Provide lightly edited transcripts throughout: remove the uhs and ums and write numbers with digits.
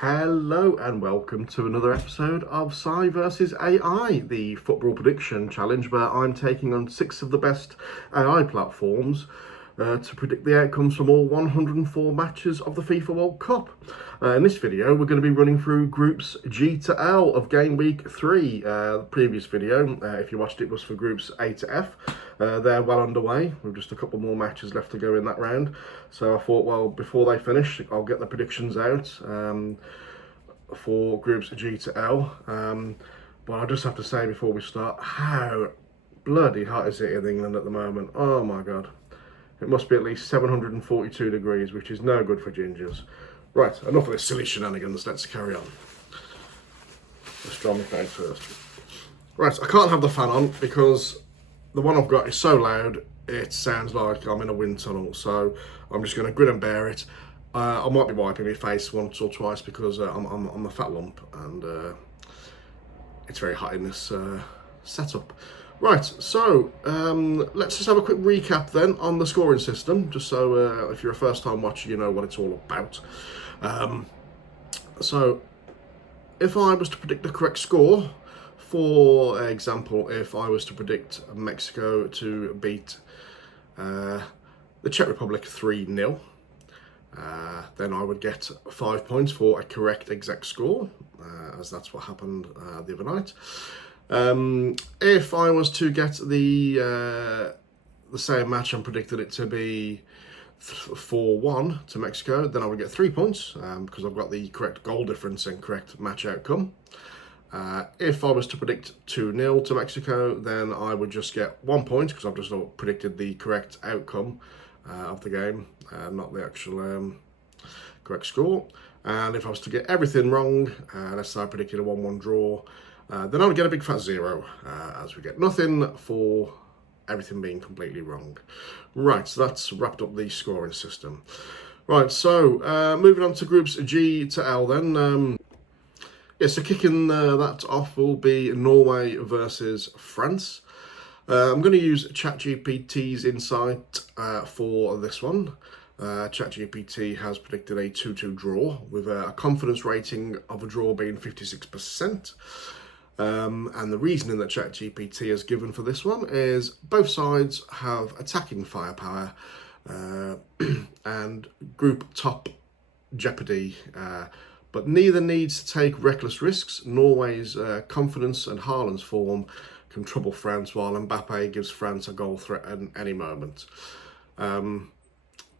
Hello and welcome to another episode of Sci versus AI, the football prediction challenge, where I'm taking on 6 of the best AI platforms to predict the outcomes from all 104 matches of the FIFA World Cup. In this video, we're going to be running through groups G to L of game week 3. The previous video, if you watched it, was for groups A to F. They're well underway. We've just a couple more matches left to go in that round. So I thought, well, before they finish, I'll get the predictions out for groups G to L. But I just have to say before we start, how bloody hot is it in England at the moment? Oh my God. It must be at least 742 degrees, which is no good for gingers. Right, enough of this silly shenanigans. Let's carry on. Let's draw my face first. Right, I can't have the fan on because the one I've got is so loud, it sounds like I'm in a wind tunnel. So I'm just going to grin and bear it. I might be wiping my face once or twice because I'm a fat lump and it's very hot in this setup. Right, so let's just have a quick recap then on the scoring system, just so if you're a first-time watcher, you know what it's all about. So if I was to predict the correct score, for example, if I was to predict Mexico to beat the Czech Republic 3-0, then I would get 5 points for a correct exact score, as that's what happened the other night. If I was to get the same match and predicted it to be 4-1 to Mexico, then I would get 3 points because I've got the correct goal difference and correct match outcome. If I was to predict 2-0 to Mexico, then I would just get 1 point because I've just predicted the correct outcome of the game, not the actual correct score. And if I was to get everything wrong, let's say I predicted a 1-1 draw, then I would get a big fat 0, as we get nothing for everything being completely wrong. Right, so that's wrapped up the scoring system. Right, so moving on to groups G to L then. Yeah, so kicking that off will be Norway versus France. I'm going to use ChatGPT's insight for this one. ChatGPT has predicted a 2-2 draw with a confidence rating of a draw being 56%. And the reasoning that ChatGPT has given for this one is both sides have attacking firepower and group top jeopardy, but neither needs to take reckless risks. Norway's confidence and Haaland's form can trouble France, while Mbappe gives France a goal threat at any moment.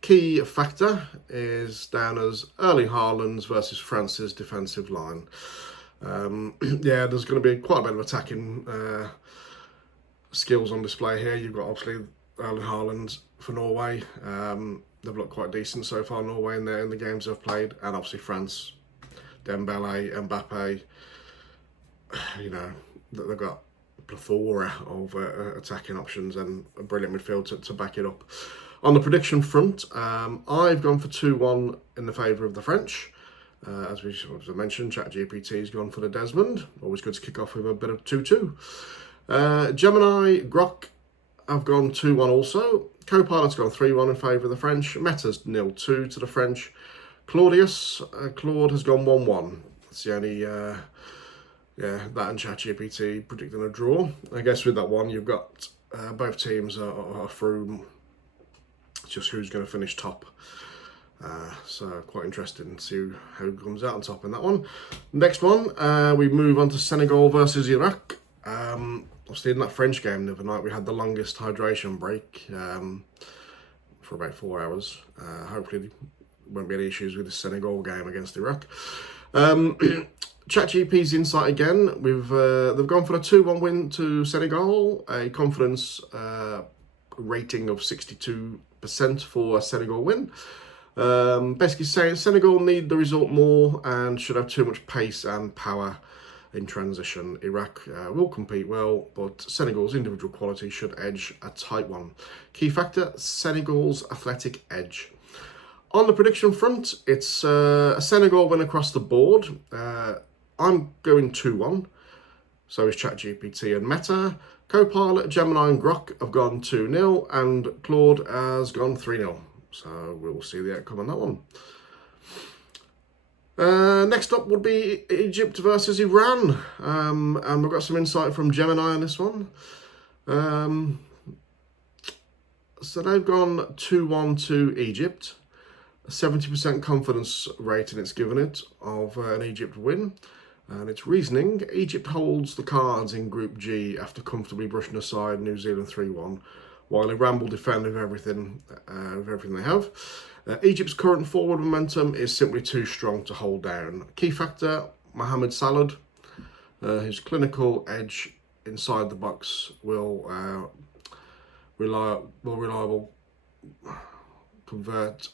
Key factor is down as Erling Haaland's versus France's defensive line. Yeah, there's going to be quite a bit of attacking skills on display here. You've got obviously Erling Haaland for Norway. They've looked quite decent so far, Norway, in the games they've played, and obviously France, Dembele, Mbappe. You know, they've got a plethora of attacking options and a brilliant midfield to back it up. On the prediction front, I've gone for 2-1 in the favour of the French. As I mentioned, ChatGPT has gone for the Desmond. Always good to kick off with a bit of 2-2. Gemini, Grok have gone 2-1 also. Copilot's gone 3-1 in favour of the French. Meta's 0-2 to the French. Claude has gone 1-1. That's the only, that and ChatGPT predicting a draw. I guess with that one, you've got both teams are through. It's just who's going to finish top. So quite interesting to see how it comes out on top in that one. Next one, we move on to Senegal versus Iraq. Obviously in that French game the other night, we had the longest hydration break for about 4 hours. Hopefully there won't be any issues with the Senegal game against Iraq. ChatGPT's insight again. They've gone for a 2-1 win to Senegal, a confidence rating of 62% for a Senegal win. Basically saying Senegal need the result more and should have too much pace and power in transition. Iraq will compete well, but Senegal's individual quality should edge a tight one. Key factor, Senegal's athletic edge. On the prediction front, it's a Senegal win across the board. I'm going 2-1. So is ChatGPT and Meta. Copilot, Gemini and Grok have gone 2-0 and Claude has gone 3-0. So we'll see the outcome on that one. Next up would be Egypt versus Iran. And we've got some insight from Gemini on this one. So they've gone 2-1 to Egypt. A 70% confidence rating it's given it of an Egypt win. And its reasoning, Egypt holds the cards in Group G after comfortably brushing aside New Zealand 3-1, while Iran will defend with everything they have. Egypt's current forward momentum is simply too strong to hold down. Key factor, Mohamed Salah, his clinical edge inside the box will reliable convert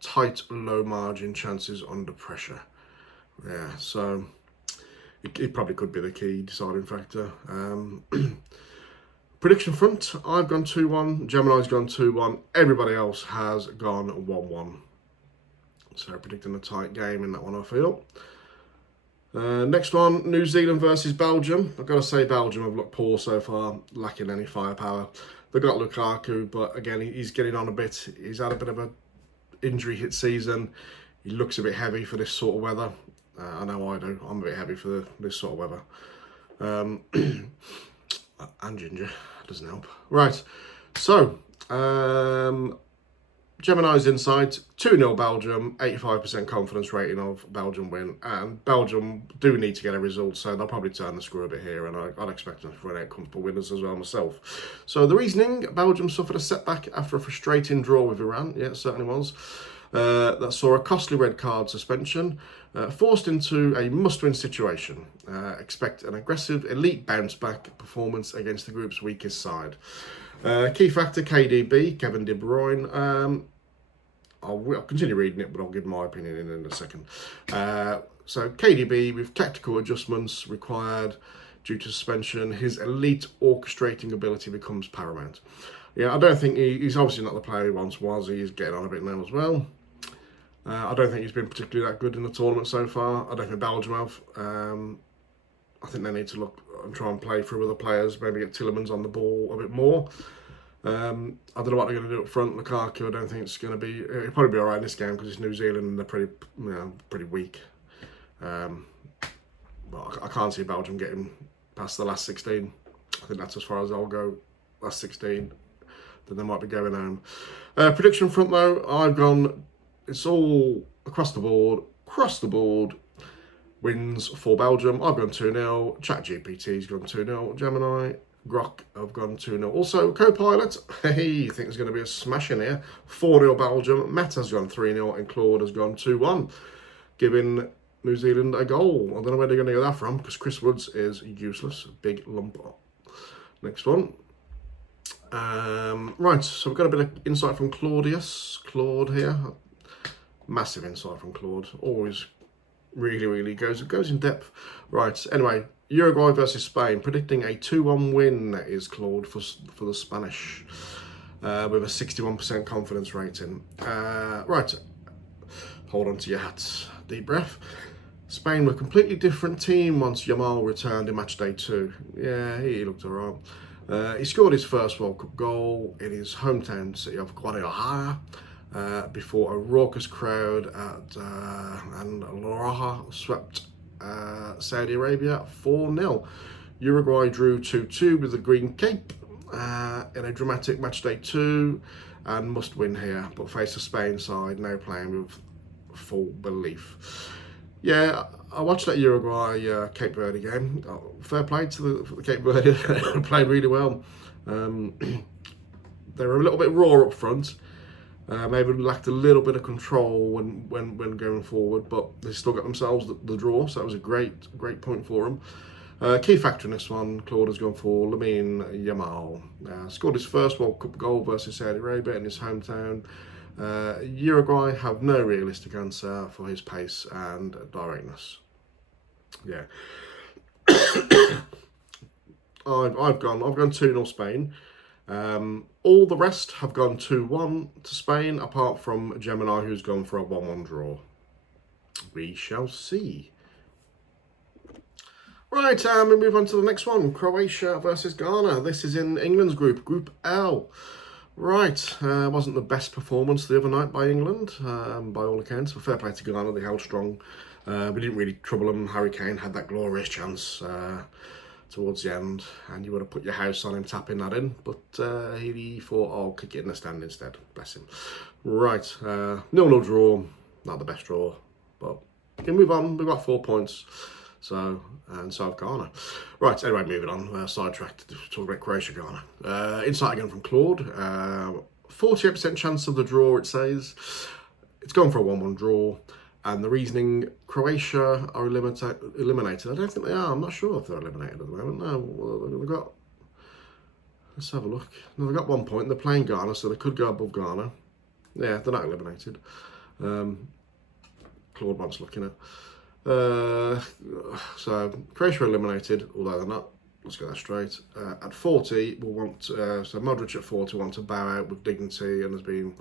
tight low margin chances under pressure. Yeah, so it probably could be the key deciding factor. Prediction front, I've gone 2-1, Gemini's gone 2-1, everybody else has gone 1-1. So predicting a tight game in that one, I feel. Next one, New Zealand versus Belgium. I've got to say Belgium have looked poor so far, lacking any firepower. They've got Lukaku, but again, he's getting on a bit. He's had a bit of an injury hit season. He looks a bit heavy for this sort of weather. I know I do. I'm a bit heavy for this sort of weather. And ginger, doesn't help. Right, so Gemini's insight, 2-0 Belgium, 85% confidence rating of Belgium win, and Belgium do need to get a result, so they'll probably turn the screw a bit here, and I'd expect them to run out comfortable winners as well myself. So the reasoning, Belgium suffered a setback after a frustrating draw with Iran, yeah, it certainly was. That saw a costly red card suspension, forced into a must-win situation. Expect an aggressive, elite bounce-back performance against the group's weakest side. Key factor, KDB, Kevin De Bruyne. I'll continue reading it, but I'll give my opinion in a second. So KDB, with tactical adjustments required due to suspension, his elite orchestrating ability becomes paramount. Yeah, I don't think he's obviously not the player he once was. He's getting on a bit now as well. I don't think he's been particularly that good in the tournament so far. I don't think Belgium have. I think they need to look and try and play through other players, maybe get Tielemans on the ball a bit more. I don't know what they're going to do up front. Lukaku, I don't think it's going to be... He'll probably be all right in this game because it's New Zealand and they're pretty weak. But I can't see Belgium getting past the last 16. I think that's as far as I'll go. Last 16. Then they might be going home. Prediction front though, I've gone... It's all across the board. Wins for Belgium. I've gone 2-0. ChatGPT's gone 2-0. Gemini, Grok have gone 2-0. Also, Copilot, hey, I think there's going to be a smash in here. 4-0 Belgium. Meta's gone 3-0 and Claude has gone 2-1, giving New Zealand a goal. I don't know where they're going to get that from because Chris Woods is useless. Big lump. Next one. Right, so we've got a bit of insight from Claude here. Massive insight from Claude. Always really goes in depth. Right, anyway, Uruguay versus Spain. Predicting a 2-1 win is Claude for the Spanish with a 61% confidence rating. Right, hold on to your hats. Deep breath. Spain were a completely different team once Yamal returned in match day 2. Yeah, he looked alright. He scored his first World Cup goal in his hometown city of Guadalajara before a raucous crowd and Loraha swept Saudi Arabia 4-0. Uruguay drew 2-2 with the Green Cape in a dramatic match day 2 and must win here, but face a Spain side now playing with full belief. Yeah, I watched that Uruguay Cape Verde game. Fair play to the Cape Verde. Played really well. They were a little bit raw up front. Maybe lacked a little bit of control when going forward, but they still got themselves the draw. So that was a great point for them. Key factor in this one, Claude has gone for Lamine Yamal. Scored his first World Cup goal versus Saudi Arabia in his hometown. Uruguay have no realistic answer for his pace and directness. Yeah. I've gone 2-0 Spain. All the rest have gone 2-1 to Spain, apart from Gemini, who's gone for a 1-1 draw. We shall see. Right, we move on to the next one. Croatia versus Ghana. This is in England's group, Group L. Right, wasn't the best performance the other night by England, by all accounts. But fair play to Ghana, they held strong. We didn't really trouble them. Harry Kane had that glorious chance towards the end, and you would have put your house on him tapping that in. But he thought, oh, I'll kick it in the stand instead. Bless him. Right, 0-0 draw. Not the best draw, but we can move on. We've got 4 points. So, and so have Ghana. Right, anyway, moving on. Sidetracked to talk about Croatia, Ghana. Insight again from Claude. 48% chance of the draw, it says. It's gone for a 1-1 draw. And the reasoning, Croatia are eliminated. I don't think they are. I'm not sure if they're eliminated at the moment. No, they've got... Let's have a look. No, they've got 1 point. They're playing Ghana, so they could go above Ghana. Yeah, they're not eliminated. Claude wants looking at. So Croatia eliminated, although they're not. Let's get that straight. At 40, we'll want so Modric at 40 want to bow out with dignity and has been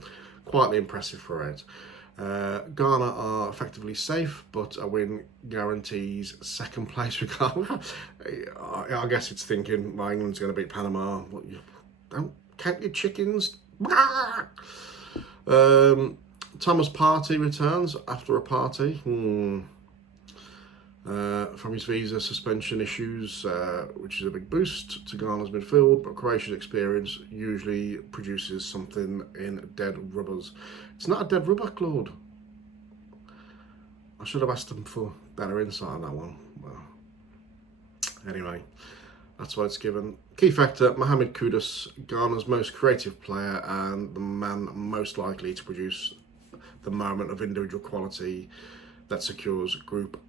quietly impressive throughout. Ghana are effectively safe, but a win guarantees second place with Ghana. I guess it's thinking, well, England's going to beat Panama. What, you don't count your chickens. Thomas Partey returns after a party. From his visa suspension issues, which is a big boost to Ghana's midfield, but Croatia's experience usually produces something in dead rubbers. It's not a dead rubber, Claude. I should have asked him for better insight on that one. Well, anyway, that's what it's given. Key factor, Mohamed Kudus, Ghana's most creative player and the man most likely to produce the moment of individual quality that secures Group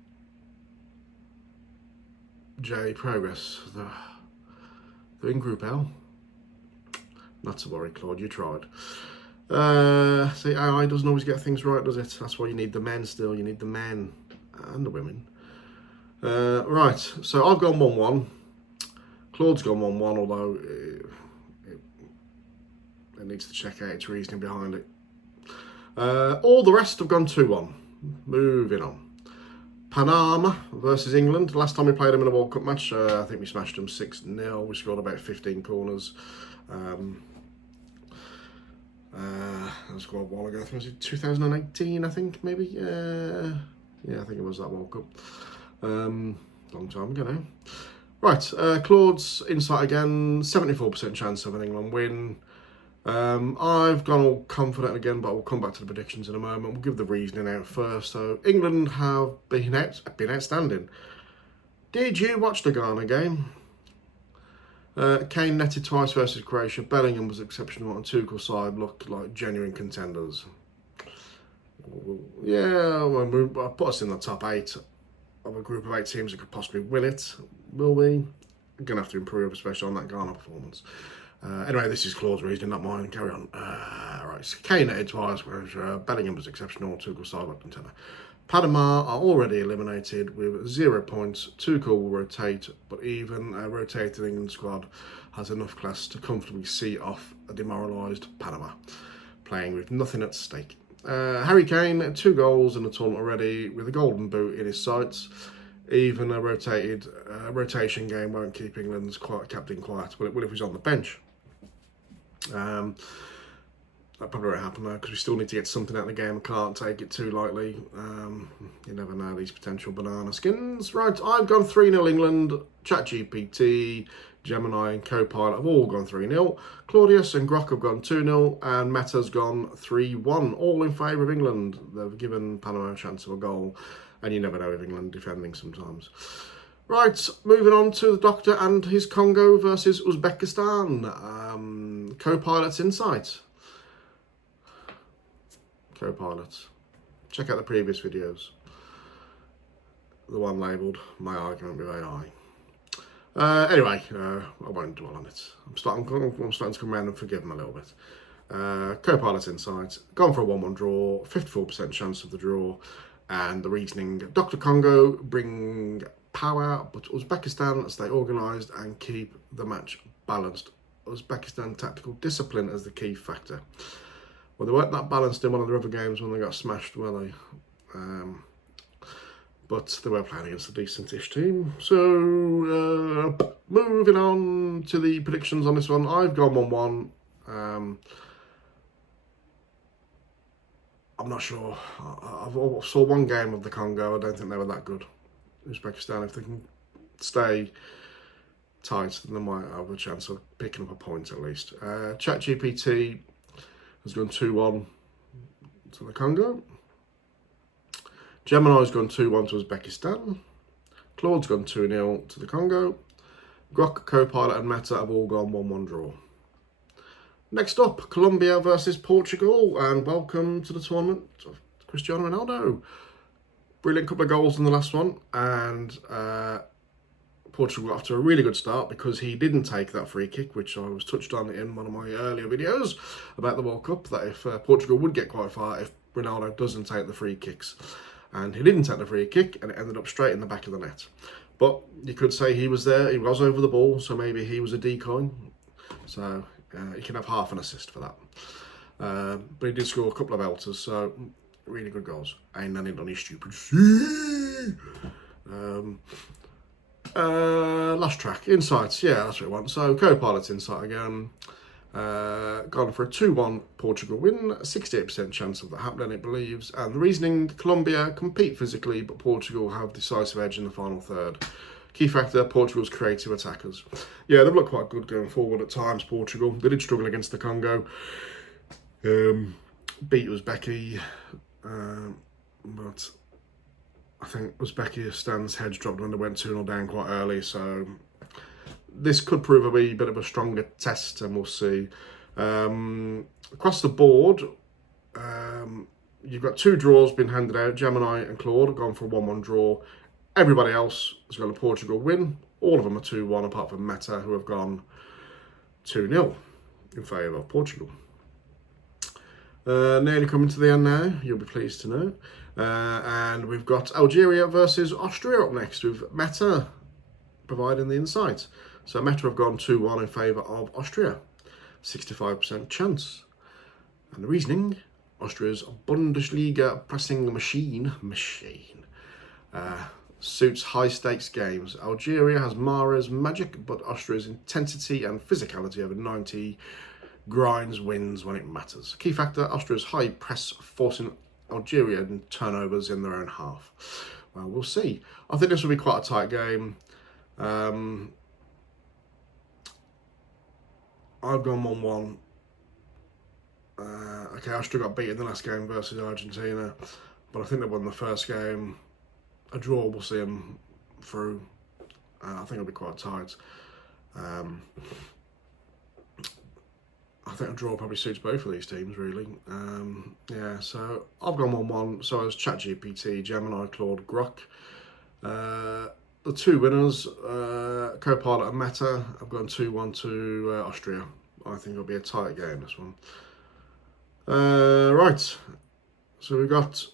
J progress. They're in Group L. Not to worry, Claude, you tried. See, AI doesn't always get things right, does it? That's why you need the men still. You need the men and the women. Right, so I've gone 1-1. Claude's gone 1-1, although it needs to check out its reasoning behind it. All the rest have gone 2-1. Moving on. Panama versus England. Last time we played them in a World Cup match, I think we smashed them 6-0. We scored about 15 corners. That was quite a while ago. I think it was 2018, I think, maybe. Yeah, I think it was that World Cup. Long time ago now. Right, Claude's insight again. 74% chance of an England win. I've gone all confident again, but we'll come back to the predictions in a moment. We'll give the reasoning out first. So England have been outstanding. Did you watch the Ghana game? Kane netted twice versus Croatia. Bellingham was exceptional, and Tuchel's side looked like genuine contenders. Yeah, well, put us in the top 8 of a group of 8 teams that could possibly win it. Will we? We're going to have to improve, especially on that Ghana performance. Anyway, this is Claude's reasoning, not mine. Carry on. Right, so Kane netted twice, whereas Bellingham was exceptional. Tuchel's side looked contender. Panama are already eliminated with 0 points. Tuchel will rotate, but even a rotated England squad has enough class to comfortably see off a demoralised Panama, playing with nothing at stake. Harry Kane, 2 goals in the tournament already, with a golden boot in his sights. Even a rotation game won't keep England's captain quiet. Well, if he's on the bench. That probably won't happen now because we still need to get something out of the game. I can't take it too lightly. You never know, these potential banana skins. Right, I've gone 3-0 England. ChatGPT, Gemini and Copilot have all gone 3-0. Claudius and Grok have gone 2-0 and Meta's gone 3-1. All in favour of England. They've given Panama a chance of a goal and you never know with England defending sometimes. Right, moving on to the Doctor and his Congo versus Uzbekistan. Copilot's insight. Copilot. Check out the previous videos. The one labelled My Argument with AI. Anyway, I won't dwell on it. I'm starting to come around and forgive him a little bit. Copilot's insight. Gone for a 1-1 draw. 54% chance of the draw. And the reasoning. Dr. Congo bring power, but Uzbekistan stay organised and keep the match balanced. Uzbekistan tactical discipline as the key factor. Well, they weren't that balanced in one of the other games when they got smashed, were they? But they were playing against a decent-ish team. So, moving on to the predictions on this one. I've gone 1-1. I'm not sure. I've saw one game of the Congo. I don't think they were that good. Uzbekistan, if they can stay tight, then they might have a chance of picking up a point at least. ChatGPT has gone 2-1 to the Congo. Gemini's gone 2-1 to Uzbekistan. Claude's gone 2-0 to the Congo. Grok, Copilot and Meta have all gone 1-1 draw. Next up, Colombia versus Portugal, and welcome to the tournament of Cristiano Ronaldo. Brilliant couple of goals in the last one, and Portugal got off to a really good start because he didn't take that free kick, which I was touched on in one of my earlier videos about the World Cup, that if Portugal would get quite far if Ronaldo doesn't take the free kicks. And he didn't take the free kick, and it ended up straight in the back of the net. But you could say he was there, he was over the ball, so maybe he was a decoy. So he can have half an assist for that. But he did score a couple of belters, so really good goals. Ain't none on his stupid last track, insights, yeah, that's what we want. So Copilot's insight again. Gone for a 2-1 Portugal win, 68% chance of that happening, it believes. And the reasoning, Colombia compete physically, but Portugal have decisive edge in the final third. Key factor, Portugal's creative attackers. Yeah, they've looked quite good going forward at times, Portugal. They did struggle against the Congo. Beat Uzbeki, but I think Uzbekistan's heads dropped when they went 2-0 down quite early, so this could prove a wee bit of a stronger test, and we'll see. Across the board, you've got 2 draws being handed out. Gemini and Claude have gone for a 1-1 draw. Everybody else has got a Portugal win. All of them are 2-1, apart from Meta, who have gone 2-0 in favour of Portugal. Nearly coming to the end now, you'll be pleased to know. And we've got Algeria versus Austria up next, with Meta providing the insight. So Meta have gone 2-1 in favour of Austria, 65% chance. And the reasoning, Austria's Bundesliga pressing machine suits high-stakes games. Algeria has Mahrez magic, but Austria's intensity and physicality over 90 grinds wins when it matters. Key factor, Austria's high press forcing Algeria in turnovers in their own half. Well, we'll see. I think this will be quite a tight game. I've gone 1-1. Okay, Austria got beat in the last game versus Argentina, but I think they won the first game. A draw will see them through. I think it'll be quite tight. I think a draw probably suits both of these teams, really. Yeah, so I've gone 1-1. So has ChatGPT, Gemini, Claude, Grok. The 2 winners, Copilot and Meta, have gone 2-1 to Austria. I think it'll be a tight game, this one. Right, so we've got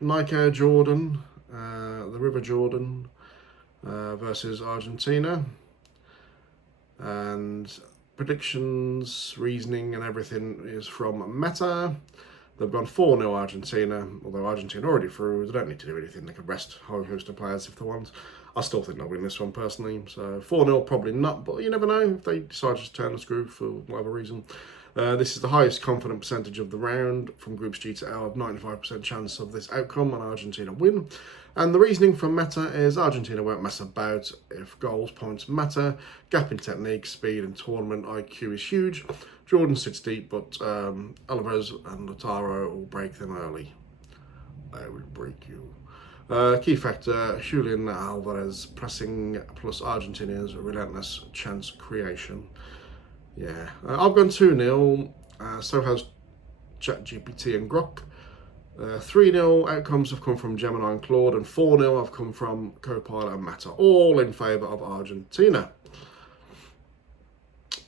Nike Air Jordan, the River Jordan versus Argentina. And predictions, reasoning and everything is from Meta. They've gone 4-0 Argentina, although Argentina already through. They don't need to do anything. They can rest a whole host of players if they want. I still think they'll win this one personally. So 4-0 probably not, but you never know if they decide to turn the screw for whatever reason. This is the highest confident percentage of the round from Groups G to L, of 95% chance of this outcome and Argentina win. And the reasoning from Meta is Argentina won't mess about if goals, points matter. Gap in technique, speed and tournament IQ is huge. Jordan sits deep, but Alvarez and Lautaro will break them early. I will break you. Key factor, Julian Alvarez pressing plus Argentina's relentless chance creation. Yeah, I've gone 2-0, so has ChatGPT and Grok. 3-0 outcomes have come from Gemini and Claude, and 4-0 have come from Copilot and Meta, all in favour of Argentina.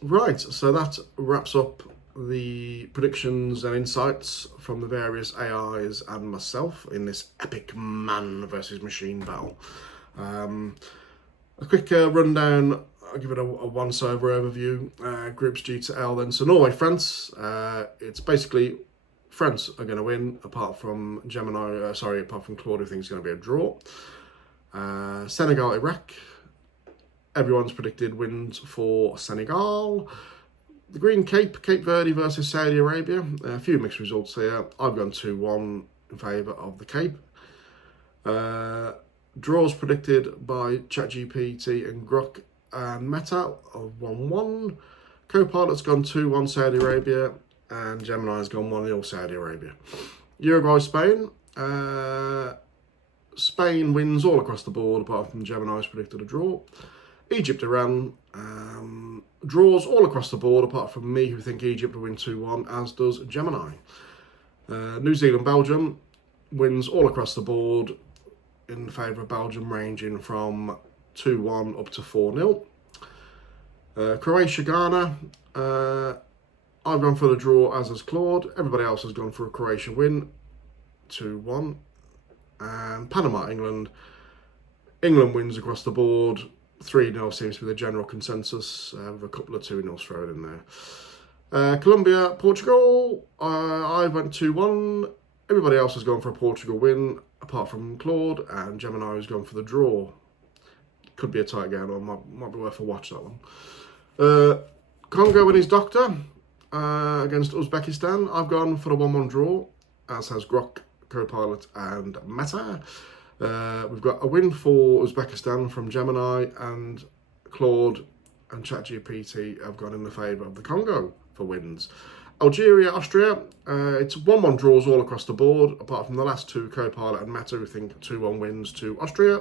Right, so that wraps up the predictions and insights from the various AIs and myself in this epic man versus machine battle. A quick rundown, I'll give it a once-over overview. Groups G to L then. So Norway, France, it's basically France are going to win, apart from apart from Claude, who thinks it's going to be a draw. Senegal, Iraq. Everyone's predicted wins for Senegal. The Green Cape, Cape Verde versus Saudi Arabia. A few mixed results here. I've gone 2-1 in favour of the Cape. Draws predicted by ChatGPT and Grok and Meta of 1-1. Co-pilot's gone 2-1 Saudi Arabia, and Gemini's gone 1-0 Saudi Arabia. Uruguay, Spain. Spain wins all across the board, apart from Gemini's predicted a draw. Egypt, Iran. Draws all across the board, apart from me, who think Egypt will win 2-1, as does Gemini. New Zealand, Belgium. Wins all across the board in favour of Belgium, ranging from 2-1 up to 4-0. Croatia, Ghana. I've gone for the draw, as has Claude. Everybody else has gone for a Croatia win, 2-1. And Panama, England. England wins across the board. 3-0 seems to be the general consensus, with a couple of 2-0s thrown in there. Colombia, Portugal. I went 2-1. Everybody else has gone for a Portugal win, apart from Claude, and Gemini has gone for the draw. Could be a tight game, or might be worth a watch, that one. Congo and his doctor against Uzbekistan. I've gone for the 1-1 draw, as has Grok, Co-pilot and Meta. We've got a win for Uzbekistan from Gemini, and Claude and ChatGPT have gone in the favour of the Congo for wins. Algeria, Austria. It's 1-1 draws all across the board, apart from the last two, Co-pilot and Meta, who think 2-1 wins to Austria.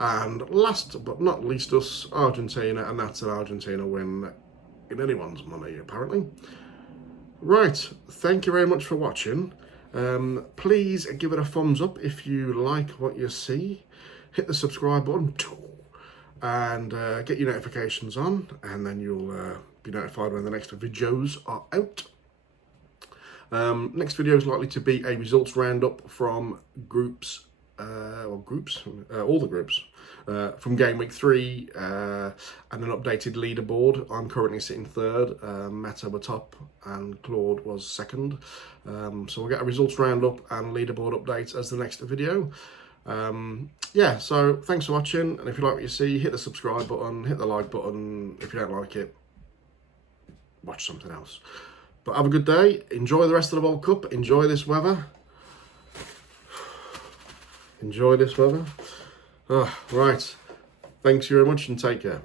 And last but not least us, Argentina, and that's an Argentina win in anyone's money, apparently. Right, thank you very much for watching. Please give it a thumbs up if you like what you see. Hit the subscribe button and get your notifications on, and then you'll be notified when the next videos are out. Next video is likely to be a results roundup from all the groups from Game Week 3, and an updated leaderboard. I'm currently sitting third, Meta were top, and Claude was second. So we'll get a results roundup and leaderboard updates as the next video. Yeah, so thanks for watching, and if you like what you see, hit the subscribe button, hit the like button. If you don't like it, watch something else. But have a good day, enjoy the rest of the World Cup, enjoy this weather. Enjoy this weather. Right, thanks very much and take care.